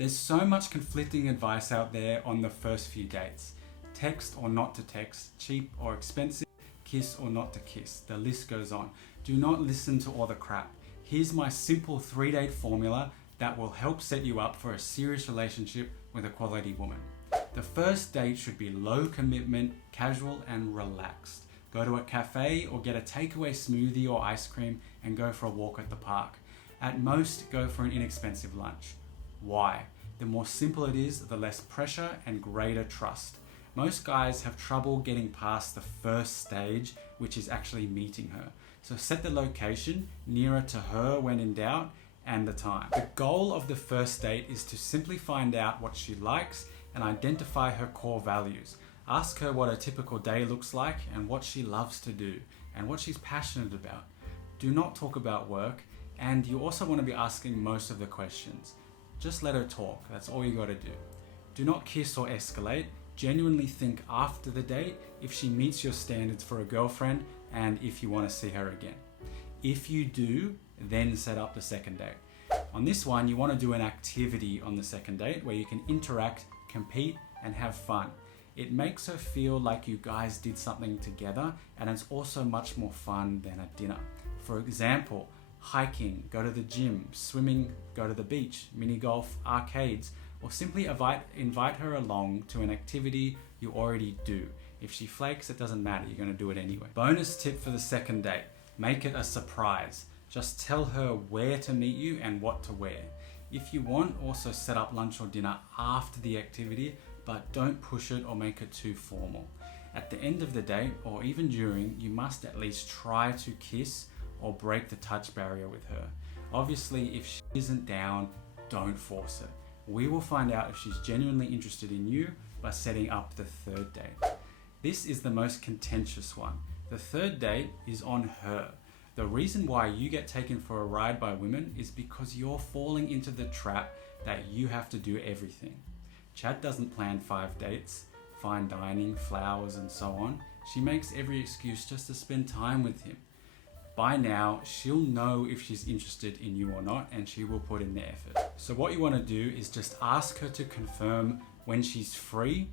There's so much conflicting advice out there on the first few dates. Text or not to text, cheap or expensive, kiss or not to kiss. The list goes on. Do not listen to all the crap. Here's my simple 3-date formula that will help set you up for a serious relationship with a quality woman. The first date should be low commitment, casual and relaxed. Go to a cafe or get a takeaway smoothie or ice cream and go for a walk at the park. At most, go for an inexpensive lunch. Why? The more simple it is, the less pressure and greater trust. Most guys have trouble getting past the first stage, which is actually meeting her. So set the location nearer to her when in doubt and the time. The goal of the first date is to simply find out what she likes and identify her core values. Ask her what a typical day looks like and what she loves to do and what she's passionate about. Do not talk about work, and you also want to be asking most of the questions. Just let her talk, that's all you gotta do. Do not kiss or escalate. Genuinely think after the date if she meets your standards for a girlfriend and if you want to see her again. If you do, then set up the second date. On this one, you want to do an activity on the second date where you can interact, compete, and have fun. It makes her feel like you guys did something together, and it's also much more fun than a dinner. For example, hiking, go to the gym, swimming, go to the beach, mini golf, arcades, or simply invite her along to an activity you already do. If she flakes, it doesn't matter, you're going to do it anyway. Bonus tip for the second date, make it a surprise. Just tell her where to meet you and what to wear. If you want, also set up lunch or dinner after the activity, but don't push it or make it too formal. At the end of the date, or even during, you must at least try to kiss or break the touch barrier with her. Obviously, if she isn't down, don't force it. We will find out if she's genuinely interested in you by setting up the third date. This is the most contentious one. The third date is on her. The reason why you get taken for a ride by women is because you're falling into the trap that you have to do everything. Chad doesn't plan 5 dates, fine dining, flowers, and so on. She makes every excuse just to spend time with him. By now, she'll know if she's interested in you or not, and she will put in the effort. So what you want to do is just ask her to confirm when she's free,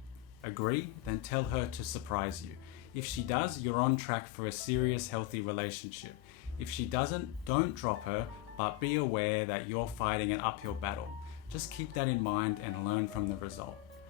agree, then tell her to surprise you. If she does, you're on track for a serious, healthy relationship. If she doesn't, don't drop her, but be aware that you're fighting an uphill battle. Just keep that in mind and learn from the result.